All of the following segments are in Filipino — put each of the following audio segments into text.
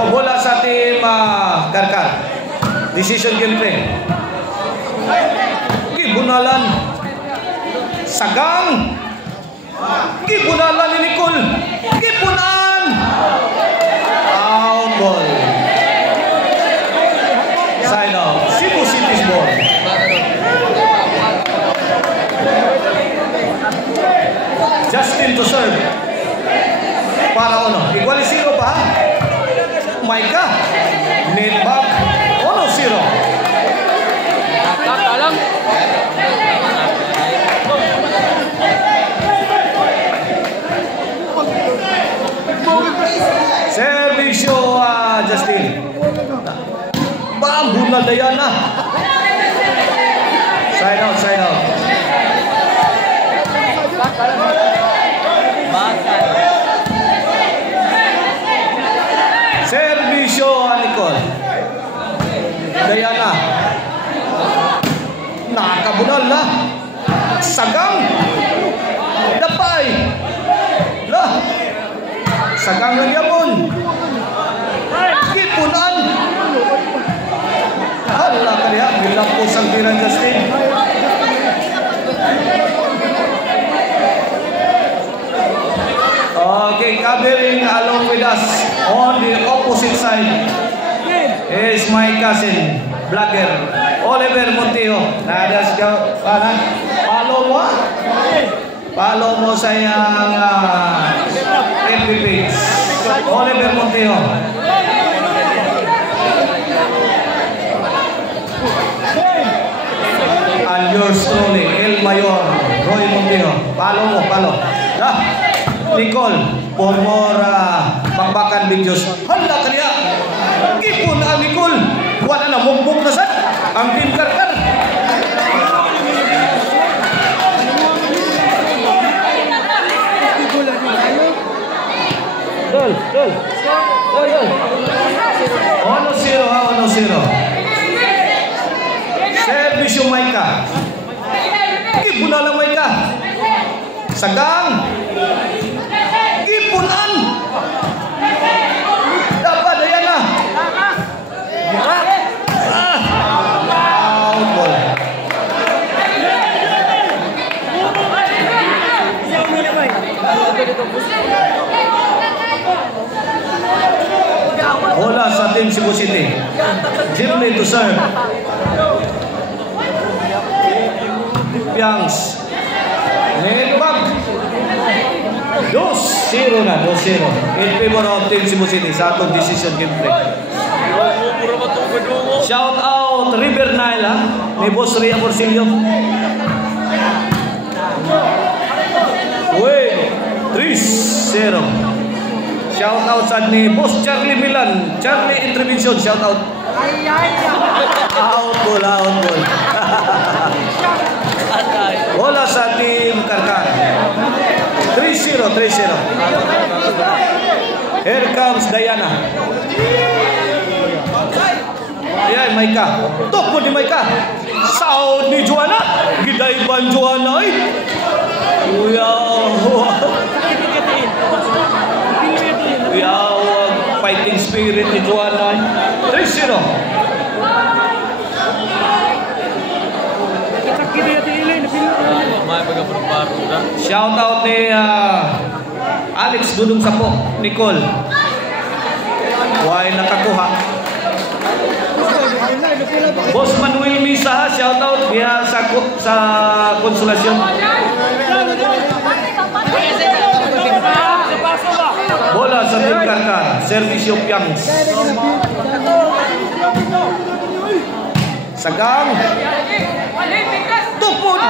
O bola sa team Karkar. Decision game play. Gibunalan. Sagang. Gibunalan ni Nicole. Gibunan. Out ball. Side out. Cebu City's ball. Justin to serve. Para ono. Igual 0 pa. Maika. Net back. 1-0. Talang. Servisyo Justin. Bam, bunal Dayana. Side out, side out. Servisyo Nicole. Dayana. Nakakabunal na. Sagang. Dapay. Lah. Sagang ng yapon. Kipunan. Hala kaya. Bilang po sang tiran Justin. Okay, covering along with us on the opposite side is my cousin, vlogger, Oliver Montijo. Nadas ka, follow mo? Follow mo sa iyang FB page. Oliver Montijo. And yours truly, El Mayor, Roy Montijo. Follow mo, follow. Nicole, for more bakbakan videos. Hala kaya! Ipon na ang Nicole. Wala na, mumbog na sad. Ang Team Karkar. Dol. 1-0. Servisyo Maika. Ipon na lang Maika. Sagang. Ipunan. Dapat ayan na. Out ball. Bola sa team Cebu City. Jimmy to serve. Piangs. Netbag. 2-0 na, 2-0. In favor of Team Cebu City sa atong decision game play. Shout out River Nile ni Boss Ria Porcillo. Wait, 3-0. Shout out sa ni Boss Charlie Milan. Charlie Intervention, shout out. Out ball. Bola sa Team Karkar. 3-0. Here comes Dayana. Ayan, Maika. Tokpo ni Maika. Sound ni Joanna. Gidaiban Joanna. Fighting spirit ni Joanna. 3-0. Shout out ni Alex Dudong Sapo, Nicole. Why nakakuha. Boss Manuel Misa, shout out niya sa Konsolasyon. Bola sa Team Karkar, Servisyo Piangs. Sagang. Tukpon.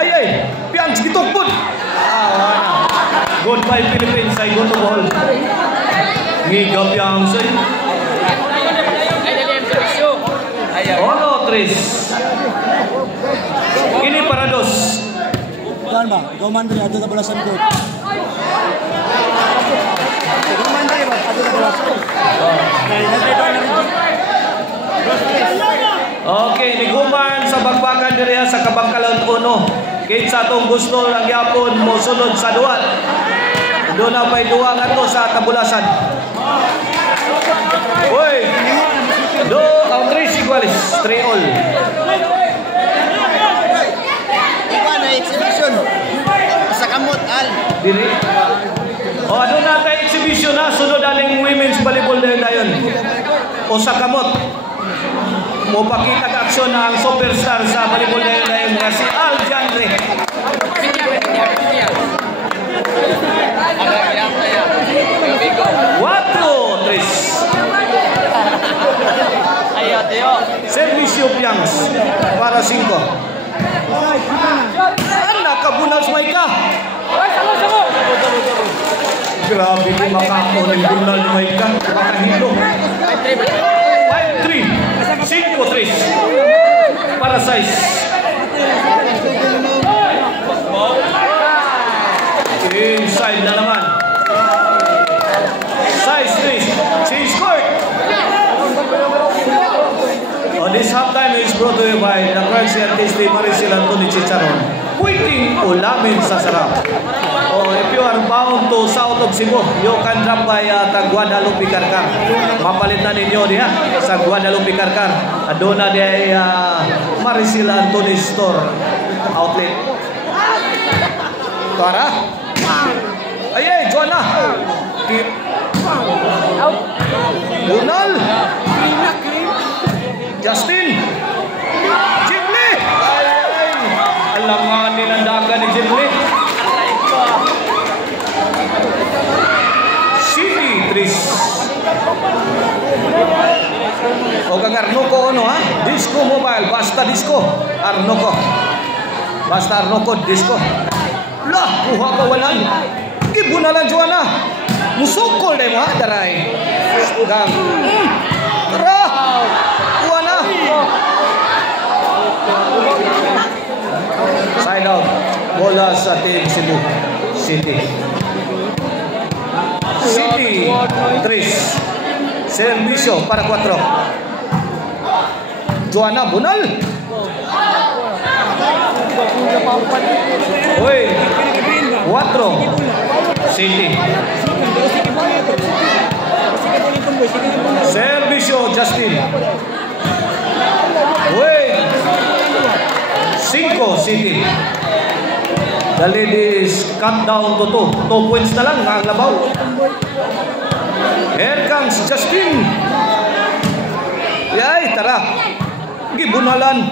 Ay. Piangs gitukpon. Goodbye Philippines, I go to ball. Giga Piangs. Ono, Tris. Ini para dos. Bukan ba? Ikaw man rin, ato na balasan ko. Ikaw man rin, ato na balasan. Okay, niguman sa bagbakan diriya sa Kabangkalan 1. Kaya sa itong gusto lang yapon mo sunod sa duwan. Doon na pa'y duwa nga to sa tabulasan. Dili. O ano na tayo exhibition na sunod aling women's volleyball dayon. O sa kamot. Mo pakita ka aksyon na ang superstar sa volleyball dayon nga si Aljanre. 4-3. Servisyo Piangs para 5. Nakabunal sa Maika. Grabe di makako ng bunal ni Maika. Makahilo. 5-3. 5-3 para 6. Inside na naman. Size 3. Change court. This halftime is brought to you by the Crunchy Artist Maricel Anthony Chicharon. Puwing ulamin sa sarap. If you are bound to south of Cebu, you can drop by Guadalupe Carcar. Mapalit na ninyo diha sa Guadalupe Carcar. Doon na diya Maricel Anthony Store Outlet. Tara. Ay, Joanna. Bunal. Justin. Jimli. Alanganin ang daga ni Jimli. City Tris. O kang Arnoco ano ha? Disco Mobile. Basta disco. Arnoco. Basta Arnoco disco. Lah, kuha ka walan. Gibunalan Joanna. Musukol dahil mo ha, daray. Gang. Tara. Kuha na. Side out. Bola sa team Cebu City. City 3. Servisyo para 4. Joanna Bunal. Uy. 4. City. Servisyo Justin. Uy. 5 City. The ladies cut down to 2. 2 points na lang ang labaw. Here comes Justin. Yay, tara. Gibunalan.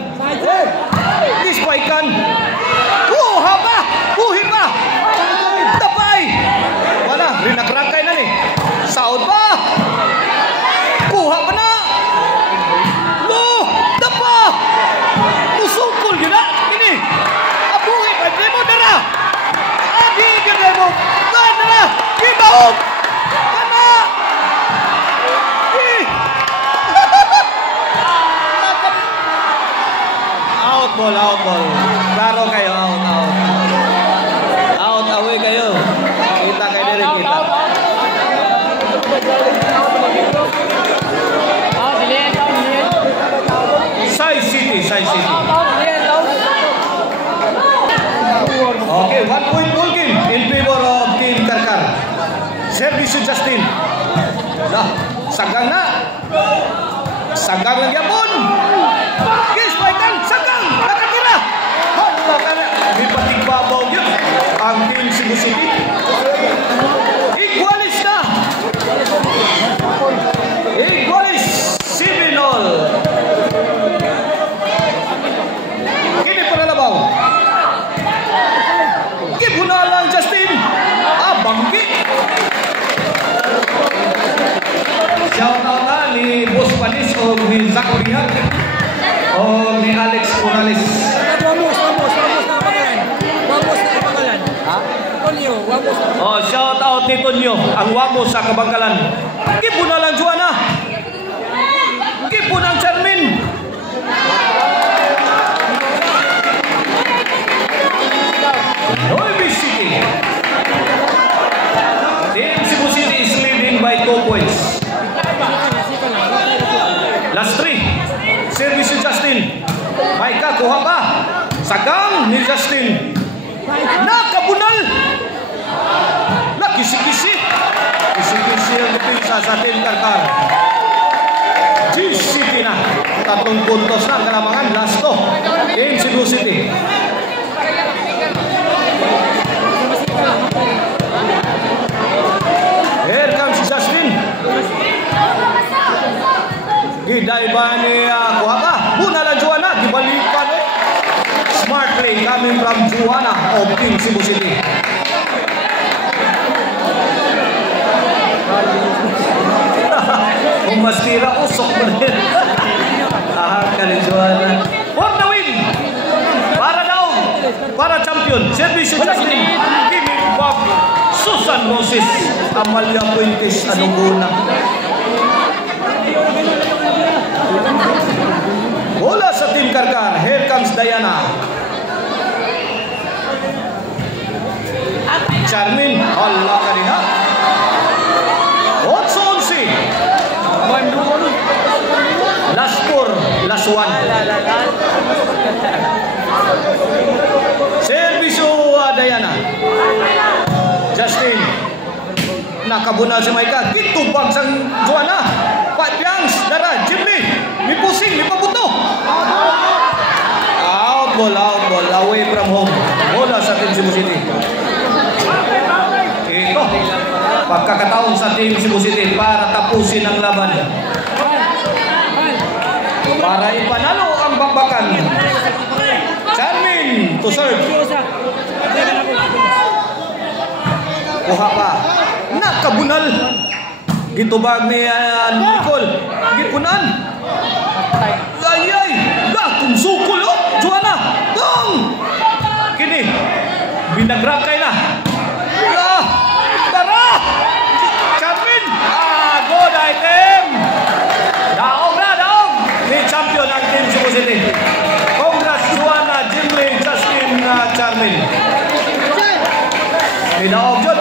Gispaikan. Kuha pa. Kuhi pa. Tapay. Wala, rinakrakay na ni. Saud pa. Kuha pa na. No, tapa. Musungkol gina. Ini. Abuhi pa demo dara. Adi demo. Dara. Gibaog. Kana. Out ball. Klaro kayo, out. Out, away kayo. Kita kayo din, kita. Size City. Okay, 1 point ball game in favor of Team Carcar. Service Justin. Lah, sagang na. Sagang lang yapon. Gispaikan, sagang. Nakatira. Hala ka na. May patigbabaw yun. Ang Team Cebu City. Equalis na. Equalis. 7-0. Kini panalabaw. Gibunalang Justin. Banggi. Shout out na ni Boss Panis o ni Zach Orihan o ni Alex Morales. Vamos na Kabangkalan. Ha? Tonyo, Wamos. Oh, shout out ni Tonyo, ang Wamos sa Kabangkalan. Gibunalang Joanna. Gibunang Charmin. Nueva City. Team Cebu City is leading by 2 points. Last 3. Service ni Justin. Maika, kuha pa. Sagang ni Justin. Nakabunal. Kisi-kisi. Kisi-kisi ang depensa sa Team Carcar. G-City na. 3 puntos na ang kalamangan. Last 2. Team Cebu City. dahil ba ni kuha pa? Buna lang Joanna, gibalikan eh. Smart play coming from Joanna of Team Cebu City. Kung mas tira, usok mo rin. Kanin Joanna. For the win! Para daw, para champion. Servisyo Justin. Kimi Bob. Susan Roses. Amalia Puentes. Anong guna? Bola sa Team Karkan. Here comes Diana. Charmin. Allah kanina. 8-11. Last 4. Last 1. Servisyo Diana. Justin. Nakabunal si Maika. Kitubang sang Joanna. Patiangs. Dara. Jimmy. May pusing. May pabuto. Out ball. Away from home. Bola sa Team Cebu City. Ito. Pagkakataon sa Team Cebu City para tapusin ang laban. Para ipanalo ang bakbakan. Charmin to serve. Kuha pa. Nakabunal. Gitubag ni Nicole. Gipunan. Ayay. Dakong sukol. Joanna. Tong. Kini. Binagrakay na. Tara. Charmin. Good item. Daog. Ni champion ang Team Cebu City. Congrats Joanna, Jimmy, Justin, Charmin. Daog jud.